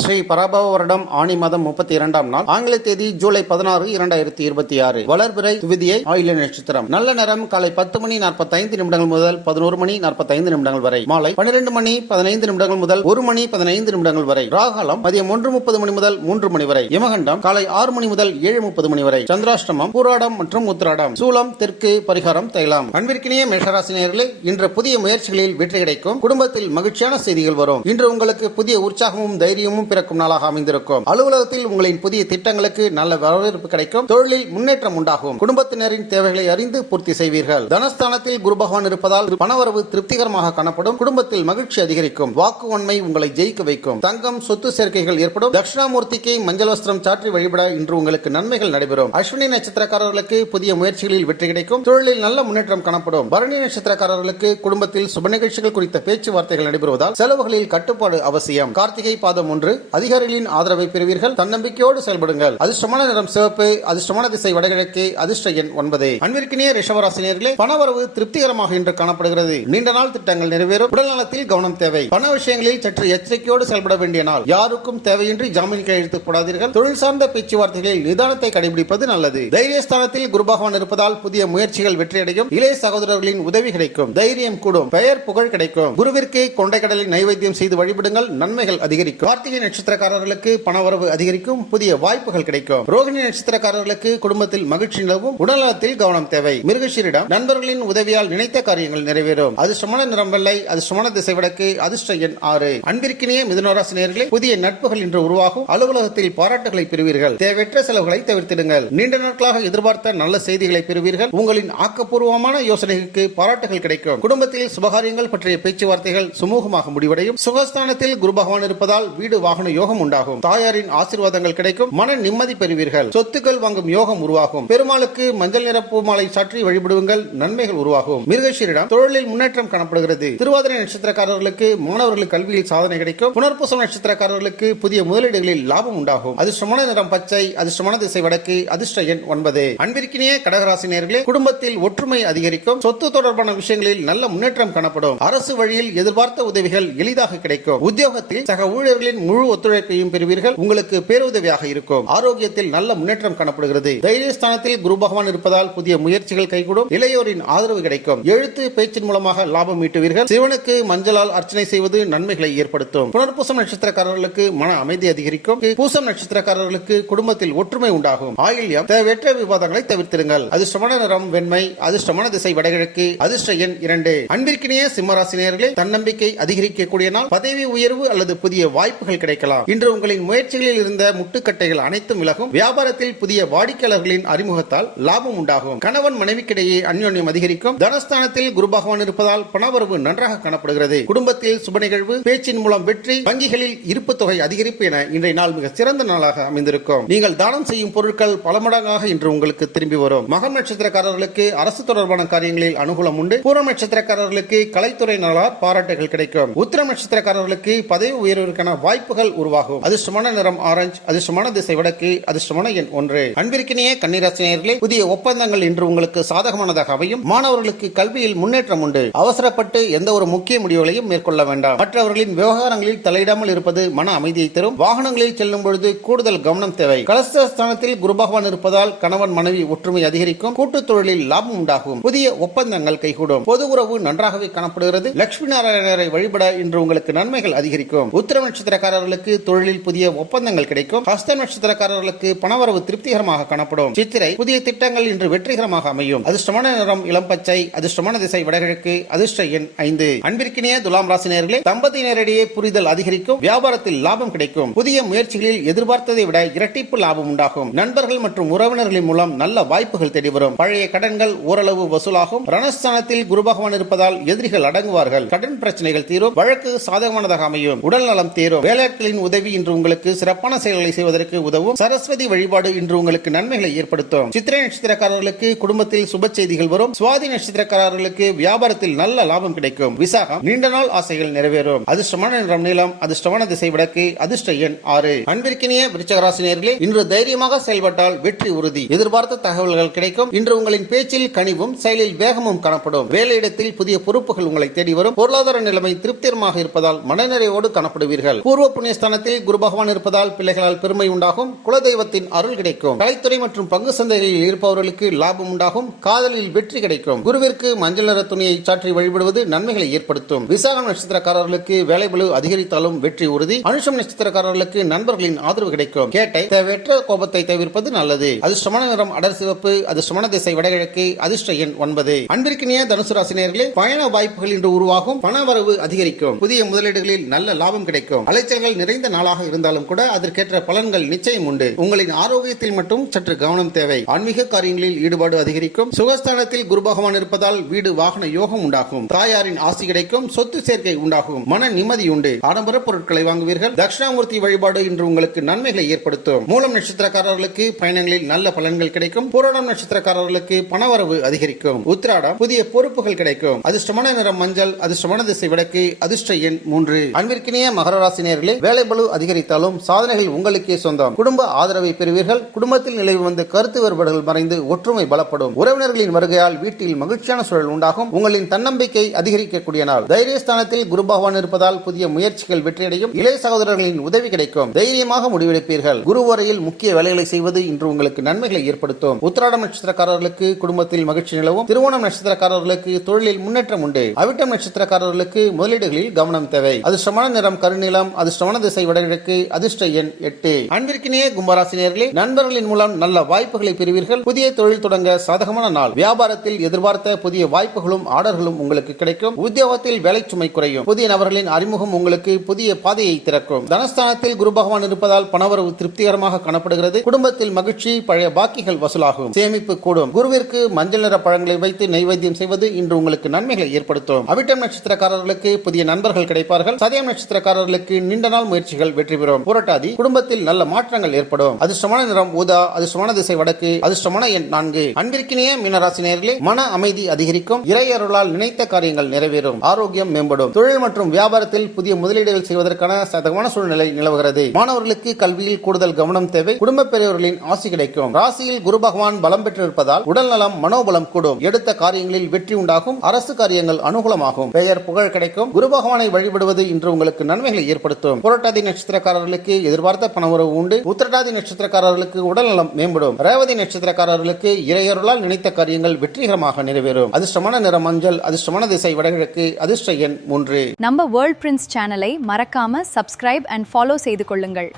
ஸ்ரீ பராபவ வருடம் ஆணி மாதம் 32ஆம் நாள், ஆங்கில தேதி ஜூலை 16, 2026. வளர்பிறை துவிதியை ஆயில்ய நட்சத்திரம். நல்ல நேரம் காலை 10 மணி 45 நிமிடங்கள் முதல் 11 மணி 45 நிமிடங்கள் வரை. மாலை 12 மணி 15 நிமிடங்கள் முதல் 1 மணி 15 நிமிடங்கள் வரை. ராகாலம் மதியம் 1:30 மணி முதல் 3 மணி வரை. யமகண்டம் காலை 6 மணி முதல் 7:30 மணி வரை. சந்திராஷ்டமம் பூராடம் மற்றும் உத்திராடம். சூலம் தெற்கு, பரிகாரம் தைலம். அன்பிற்கினிய மேஷராசினியர்களே, இன்று புதிய முயற்சிகளில் வெற்றி கிடைக்கும். குடும்பத்தில் மகிழ்ச்சியான செய்திகள் வரும். இன்று உங்களுக்கு புதிய உற்சாகமும் தைரியமும் பிறக்கும் நாளாக அமைந்திருக்கும். அலுவலகத்தில் உங்களின் புதிய திட்டங்களுக்கு நல்ல வரவேற்பு கிடைக்கும். தொழிலில் முன்னேற்றம் உண்டாகும். குடும்பத்தினரின் தேவைகளை அறிந்து பூர்த்தி செய்வீர்கள். தனஸ்தானத்தில் குரு பகவான் இருப்பதால் பணவரவு திருப்திகரமாக காணப்படும். குடும்பத்தில் மகிழ்ச்சி அதிகரிக்கும். வாக்கு உண்மை உங்களை ஜெயிக்க வைக்கும். தங்கம், சொத்து சேர்க்கைகள் ஏற்படும். தட்சிணாமூர்த்திக்கு மஞ்சள் வஸ்திரம் சாற்றி வழிபட இன்று உங்களுக்கு நன்மைகள் நடைபெறும். அஸ்வினி நட்சத்திரக்காரர்களுக்கு புதிய முயற்சிகளில் வெற்றி கிடைக்கும். தொழிலில் நல்ல முன்னேற்றம் காணப்படும். பரணி நட்சத்திரக்காரர்களுக்கு குடும்பத்தில் சுப நிகழ்ச்சிகள் குறித்த பேச்சுவார்த்தைகள் நடைபெறுவதால் செலவுகளில் கட்டுப்பாடு அவசியம். கார்த்திகை பாதம் 1. அதிகாரிகளின் ஆதரவை பெறுவீர்கள். தன்னம்பிக்கையோடு செயல்படுங்கள். அதிர்ஷ்டமான நிறம் சிவப்பு. அதிர்ஷ்டமான திசை வடகிழக்கு. அதிர்ஷ்ட எண் 9. அன்பிற்கினிய ரிஷபராசினியர்களே, பணவரவு திருப்திகரமாக இன்று காணப்படுகிறது. நீண்ட நாள் திட்டங்கள் நிறைவேறும். உடல் நலத்தில் கவனம் தேவை. பண விஷயங்களில் சற்று எச்சரிக்கையோடு செயல்பட வேண்டிய நாள். யாருக்கும் தேவையின்றி ஜாமீன் கையெழுத்து போடாதீர்கள். தொழில் சார்ந்த பேச்சுவார்த்தைகளில் நிதானத்தை கடைபிடிப்பது நல்லது. தைரியஸ்தானத்தில் குரு பகவான் இருப்பதால் புதிய முயற்சிகள் வெற்றியடையும். இளைய சகோதரர்களின் உதவி கிடைக்கும். தைரியம் கூடும். பெயர் புகழ் கிடைக்கும். குருவிற்கு கொண்டைக்கடலை நைவேத்தியம் செய்து வழிபடுங்கள். நன்மைகள் அதிகரிக்கும். கார்த்திகை நட்சத்திரக்காரர்களுக்கு பணவரவு அதிகரிக்கும். புதிய வாய்ப்புகள் கிடைக்கும். ரோகிணி நட்சத்திரக்காரர்களுக்கு குடும்பத்தில் மகிழ்ச்சி நிலவும். உடல்நலத்தில் கவனம் தேவை. மிருகஷீரிடம் நண்பர்களின் உதவியால் நினைத்த காரியங்கள் நிறைவேறும். அதிர்ஷ்டமான நிறம் வெள்ளை. அதிர்ஷ்டமான திசை வடக்கு. அதிர்ஷ்ட எண் 6. அன்பிற்கினிய மிதுனராசி நேயர்களே, புதிய நட்புகள் இன்று உருவாகும். அலுவலகத்தில் பாராட்டுகளை பெறுவீர்கள். தேவையற்ற செலவுகளை தவிர்த்திடுங்கள். நீண்ட நாட்களாக எதிர்பார்த்த நல்ல செய்திகளை பெறுவீர்கள். உங்களின் ஆக்கப்பூர்வமான யோசனைகளுக்கு பாராட்டுகள் கிடைக்கும். குடும்பத்தில் சுபகாரியங்கள் பற்றிய பேச்சுவார்த்தைகள் சுமூகமாக முடிவடையும். சுகஸ்தானத்தில் குரு பகவான் இருப்பதால் வீடு வாகன யோகம் உண்டாகும். தாயாரின் ஆசீர்வாதங்கள் கிடைக்கும். மன நிம்மதி பெறுவீர்கள். சொத்துக்கள் வாங்கும் யோகம் உருவாகும். பெருமாளுக்கு மஞ்சள் நிற பூ மாலை சாற்றி வழிபடுவீர்கள். நன்மைகள் உருவாகும். மிருகஷீரிடம் தொழிலில் முன்னேற்றம் காணப்படுகிறது. திருவாதிரை நட்சத்திரக்காரர்களுக்கு மாணவர்களுக்கு கல்வியில் சாதனை கிடைக்கும். புனர்பூசம் நட்சத்திரக்காரர்களுக்கு புதிய முதலீடுகளில் லாபம் உண்டாகும். அதிர்ஷ்டமான நிறம் பச்சை. அதிர்ஷ்டமான திசை வடக்கு. அதிர்ஷ்ட எண் 9. அன்பிற்கினிய கடகராசி நேயர்களே, குடும்பத்தில் ஒற்றுமை அதிகரிக்கும். சொத்து தொடர்பான விஷயங்களில் நல்ல முன்னேற்றம் காணப்படும். அரசு வழியில் எதிர்பார்த்த உதவிகள் எளிதாக கிடைக்கும். உத்தியோகத்தில் சக ஊழியர்களின் முழு ஒத்துழைப்பையும் பெறுவீர்கள். உங்களுக்கு பேருதவியாக இருக்கும். ஆரோக்கியத்தில் நல்ல முன்னேற்றம் காணப்படுகிறது. தைரியஸ்தானத்தில் குரு பகவான் இருப்பதால் புதிய முயற்சிகள் கைகூடும். இளையோரின் ஆதரவு கிடைக்கும். எழுத்து பேச்சின் மூலமாக லாபம் ஈட்டுவீர்கள். சிவனுக்கு மஞ்சளால் அர்ச்சனை செய்வது நன்மைகளை ஏற்படுத்தும். புனர்பூசம் நட்சத்திரக்காரர்களுக்கு மன அமைதி அதிகரிக்கும். பூசம் நட்சத்திரக்காரர்களுக்கு குடும்பத்தில் ஒற்றுமை உண்டாகும். ஆயில்யம் தேவையற்ற விவாதங்களை தவிர்த்திருங்கள். அதிர்ஷ்டமான நிறம் வெண்மை. அதிர்ஷ்டமான திசை வடகிழக்கு. அதிர்ஷ்ட எண் 2. அன்பிற்கினிய சிம்மராசி நேயர்களே, தன்னம்பிக்கை அதிகரிக்கக்கூடிய நாள். பதவி உயர்வு அல்லது புதிய வாய்ப்புகள் கிடைக்கலாம். இன்று உங்களின் முயற்சிகளில் இருந்த முட்டுக்கட்டைகள் அனைத்தும் விலகும். வியாபாரத்தில் புதிய வாடிக்கையாளர்களின் அறிமுகத்தால் லாபம் உண்டாகும். கணவன் மனைவிக்கிடையே அந்யோன்யம் அதிகரிக்கும். தனஸ்தானத்தில் குரு பகவான் இருப்பதால் பணவரவு நன்றாக காணப்படுகிறது. குடும்பத்தில் சுப நிகழ்வு, பேச்சின் மூலம் வெற்றி, வங்கிகளில் இருப்பு தொகை அதிகரிப்பு என இன்றைய நாள் மிக சிறந்த நாளாக அமைந்திருக்கும். நீங்கள் தானம் செய்யும் பொருட்கள் பல மடங்காக இன்று உங்களுக்கு திரும்பி வரும். மகம் நட்சத்திரக்காரர்களுக்கு அரசு தொடர்பான காரியங்களில் அனுகூலம் உண்டு. பூரம் நட்சத்திரக்காரர்களுக்கு கலைத்துறையினரால் பாராட்டுகள் கிடைக்கும். உத்திரம் நட்சத்திரக்காரர்களுக்கு பதவி உயர்விற்கான வாய்ப்புகள் உருவாகும். அதிர்ஷ்டமான நிறம் ஆரஞ்சு. அதிர்ஷ்டமான திசை வடக்கு. அதிர்ஷ்டமான எண் 1. அன்பிற்கினிய கன்னிராசி நேயர்களே, புதிய ஒப்பந்தங்கள் இன்று உங்களுக்கு சாதகமானதாக அமையும். மாணவர்களுக்கு கல்வியில் முன்னேற்றம் உண்டு. அவசரப்பட்டு எந்த ஒரு முக்கிய முடிவுகளையும் மேற்கொள்ள வேண்டாம். மற்றவர்களின் விவகாரங்களில் தலையிடாமல் இருப்பது மன அமைதியை தரும். வாகனங்களில் செல்லும் பொழுது கூடுதல் கவனம் தேவை. கலஸ்தரஸ்தானத்தில் குரு பகவான் இருப்பதால் கணவன் மனைவி ஒற்றுமை அதிகரிக்கும். கூட்டுத் தொழிலில் லாபம் உண்டாகும். புதிய ஒப்பந்தங்கள் கைகூடும். பொது உறவு நன்றாகவே காணப்படுகிறது. லட்சுமி நாராயணரை வழிபட இன்று உங்களுக்கு நன்மைகள் அதிகரிக்கும். உத்திரம் நட்சத்திரக்காரர்களுக்கு தொழிலில் புதிய ஒப்பந்தங்கள் கிடைக்கும். ஹஸ்த நட்சத்திரக்காரர்களுக்கு பணவரவு திருப்திகரமாக காணப்படும். சித்திரை புதிய திட்டங்கள் இன்று வெற்றிகரமாக அமையும். அதிர்ஷ்டமான நிறம் இளம் பச்சை. அதிர்ஷ்டமான திசை வடகிழக்கு. அதிர்ஷ்ட எண் 5. அன்பிற்கினிய துலாம் ராசி நேயர்களே, தம்பதியினரிடையே புரிதல் அதிகரிக்கும். வியாபாரத்தில் லாபம் கிடைக்கும். புதிய முயற்சிகளில் எதிர்பார்த்ததை விட இரட்டிப்பு லாபம் உண்டாகும். நண்பர்கள் மற்றும் உறவினர்களின் மூலம் நல்ல வாய்ப்புகள் தேடி வரும். பழைய கடன்கள் ஓரளவு வசூலாகும். ரணஸ்தானத்தில் குரு பகவான் இருப்பதால் எதிரிகள் அடங்குவார்கள். கடன் பிரச்சனைகள் தீரும். வழக்கு சாதகமானதாக அமையும். உடல் நலம் தேரும். வேலையாட்களின் உதவி இன்று உங்களுக்கு சிறப்பான செயல்களை செய்வதற்கு உதவும். சரஸ்வதி வழிபாடு இன்று உங்களுக்கு நன்மைகளை ஏற்படுத்தும். சித்திரை நட்சத்திரக்காரர்களுக்கு குடும்பத்தில் சுப செய்திகள் வரும். சுவாதி நட்சத்திரக்காரர்களுக்கு வியாபாரத்தில் நல்ல லாபம் கிடைக்கும். விசாகம் நீண்ட நாள் ஆசைகள் நிறைவேறும். அதிர்ஷ்டமான நிறம் நீலம். அதிர்ஷ்டமான திசை வடக்கு. அதிர்ஷ்ட எண் 6. அன்பிற்கினிய விருச்சிக நேயர்களே, இன்று தைரியமாக செயல்பட்டால் வெற்றி உறுதி. எதிர்பார்த்த தகவல்கள் கிடைக்கும். இன்று உங்களின் பேச்சில் கனிவும் செயலில் வேகமும் காணப்படும். வேலையிடத்தில் புதிய பொறுப்புகள் உங்களை தேடி வரும். பொருளாதார நிலைமை திருப்திகரமாக இருப்பதால் மனநிறைவோடு காணப்படுவீர்கள். பூர்வ புண்ணியஸ்தானத்தில் குரு பகவான் இருப்பதால் பிள்ளைகளால் பெருமை உண்டாகும். குலதெய்வத்தின் அருள் கிடைக்கும். கலைத்துறை மற்றும் பங்கு சந்தைகளில் இருப்பவர்களுக்கு லாபம் உண்டாகும். காதலில் வெற்றி கிடைக்கும். குருவிற்கு மஞ்சள் நிற துணியை சாற்றி வழிபடுவது நன்மைகளை ஏற்படுத்தும். விசாகம் நட்சத்திரக்காரர்களுக்கு வேலைபளு அதிகரித்தாலும் வெற்றி உறுதி. அனுஷம் நட்சத்திரக்காரர்களுக்கு நண்பர்களின் ஆதரவு கிடைக்கும். கேட்டை தேவையற்ற கோபத்தை தவிர்ப்பது நல்லது. அதிர்ஷ்டமான நிறம் அடர் சிவப்பு. அதிர்ஷ்டமான திசை வடகிழக்கு. அதிர்ஷ்ட எண் 9. அன்பிற்கினிய தனுசு ராசினியர்களே, பயண வாய்ப்புகள் இன்று உருவாகும். பணவரவு அதிகரிக்கும். புதிய முதலீடுகளில் நல்ல லாபம் கிடைக்கும். அலைச்சல்கள் நிறைந்த நாளாக இருந்தாலும் கூட அதற்கேற்ற பலன்கள் நிச்சயம் உண்டு. உங்களின் ஆரோக்கியத்தில் மட்டும் சற்று கவனம் தேவை. ஆன்மீக காரியங்களில் ஈடுபாடு அதிகரிக்கும். சுகஸ்தானத்தில் குரு பகவான் இருப்பதால் வீடு வாகன யோகம் உண்டாகும். தாயாரின் ஆசி கிடைக்கும். சொத்து சேர்க்கை உண்டாகும். மன நிம்மதி உண்டு. ஆடம்பர பொருட்களை வாங்குவீர்கள். தட்சிணாமூர்த்தி வழிபாடு இன்று உங்களுக்கு நன்மைகளை ஏற்படுத்தும். மூலம் நட்சத்திரக்காரர்களுக்கு பயணங்களில் நல்ல பலன்கள் கிடைக்கும். பூராடம் நட்சத்திரக்காரர்களுக்கு பணவரவு அதிகரிக்கும். உத்திராடம் புதிய பொறுப்புகள் கிடைக்கும். அதிர்ஷ்டமான நிறம் மஞ்சள். அதிர்ஷ்டமான திசை வடக்கு. அதிர்ஷ்ட எண் 3. அன்பிற்கினிய மகர ராசினியர்களே, வேலை பளு அதிகரித்தாலும் சாதனைகள் உங்களுக்கே சொந்தம். குடும்ப ஆதரவை பெறுவீர்கள். குடும்பத்தில் நிலவி வந்த கருத்து வேறுபாடுகள் மறைந்து ஒற்றுமை பலப்படும். உறவினர்களின் வருகையால் வீட்டில் மகிழ்ச்சியான சூழல் உண்டாகும். உங்களின் தன்னம்பிக்கை அதிகரிக்கக்கூடிய நாள். தைரியஸ்தானத்தில் குரு பகவான் இருப்பதால் புதிய முயற்சிகள் வெற்றியடையும். இளைய சகோதரர்களின் உதவி கிடைக்கும். தைரியமாக முடிவெடுப்பீர்கள். குரு வரையில் முக்கிய வேலைகளை செய்வது இன்று உங்களுக்கு நன்மைகளை ஏற்படுத்தும். உத்திராடம் நட்சத்திரக்காரர்களுக்கு குடும்பத்தில் மகிழ்ச்சி நிலவும். திருவோணம் நட்சத்திரக்காரர்களுக்கு தொழிலில் முன்னேற்றம் உண்டு. அவிட்டம் நட்சத்திரக்காரர்களுக்கு முதலீடுகளில் கவனம் தேவை. அதிர்ஷ்டமான நிறம் கருநீலம். அதிர்ஷ்டமான திசை வடகிழக்கு. அதிர்ஷ்ட எண் 8. அன்பிற்கினிய கும்பராசினியர்களே, நண்பர்களின் மூலம் நல்ல வாய்ப்புகளை பெறுவீர்கள். புதிய தொழில் தொடங்க சாதகமான நாள். வியாபாரத்தில் எதிர்பார்த்த புதிய வாய்ப்புகளும் ஆர்டர்களும் உங்களுக்கு கிடைக்கும். உத்தியோகத்தில் வேலை சுமை குறையும். புதிய நபர்களின் அறிமுகம் உங்களுக்கு புதிய பாதையை திறக்கும். தனஸ்தானத்தில் குரு பகவான் இருப்பதால் பணவரவு திருப்திகரமாக காணப்படுகிறது. குடும்பத்தில் மகிழ்ச்சி. பழைய பாக்கிகள் வசூலாகும். சேமிப்பு கூடும். குருவிற்கு மஞ்சள் நிற பழங்களை வைத்து நைவேத்தியம் செய்வது இன்று உங்களுக்கு நன்மைகளை ஏற்படுத்தும். அவிட்டம் நட்சத்திரக்காரர்களுக்கு புதிய நண்பர்கள் கிடைப்பார்கள். சதயம் நட்சத்திரக்காரர்களுக்கு நீண்ட நாள் முயற்சிகள் வெற்றி பெறும். புரட்டாதி குடும்பத்தில் நல்ல மாற்றங்கள் ஏற்படும். அதிர்ஷ்டமான நிறம் ஊதா. அதிர்ஷ்டமான திசை வடக்கு. அதிர்ஷ்டமான எண் 4. அன்பிற்கினிய மீனராசினியர்களே, மன அமைதி அதிகரிக்கும். இறையருளால் நினைத்த காரியங்கள் நிறைவேறும். ஆரோக்கியம் மேம்படும். தொழில் மற்றும் வியாபாரத்தில் புதிய முதலீடுகள் செய்வதற்கான சாதகமான சூழ்நிலை நிலவுகிறது. மாணவர்களுக்கு கல்வியில் கூடுதல் கவனம் தேவை. குடும்ப பெரியவர்களின் ஆசி கிடைக்கும். ராசியில் குரு பகவான் பலம் பெற்றிருப்பதால் உடல் நலம் மனோபலம் கூடும். எடுத்த காரியங்களில் வெற்றி உண்டாகும். அரசு காரியங்கள் அனுகூலமாகும். பெயர் புகழ் கிடைக்கும். குரு பகவானை வழிபடுவது இன்று உங்களுக்கு நன்மைகளை ஏற்படுத்தும். புரட்டாதி நட்சத்திரக்காரர்களுக்கு எதிர்பார்த்த பணவரவு உண்டு. உத்திரட்டாதி நட்சத்திரக்காரர்களுக்கு உடல் நலம் மேம்படும். ரேவதி நட்சத்திரக்காரர்களுக்கு இறையருளால் நினைத்த காரியங்கள் வெற்றிகரமாக நிறைவேறும். அதிர்ஷ்டமான நிறம் மஞ்சள். அதிர்ஷ்டமான திசை வடகிழக்கு. அதிர்ஷ்ட எண் 3. நம்ம வேர்ல்ட் பிரின்ஸ் சேனலை மறக்காம சப்ஸ்கிரைப் அண்ட் ஃபாலோ செய்து கொள்ளுங்கள்.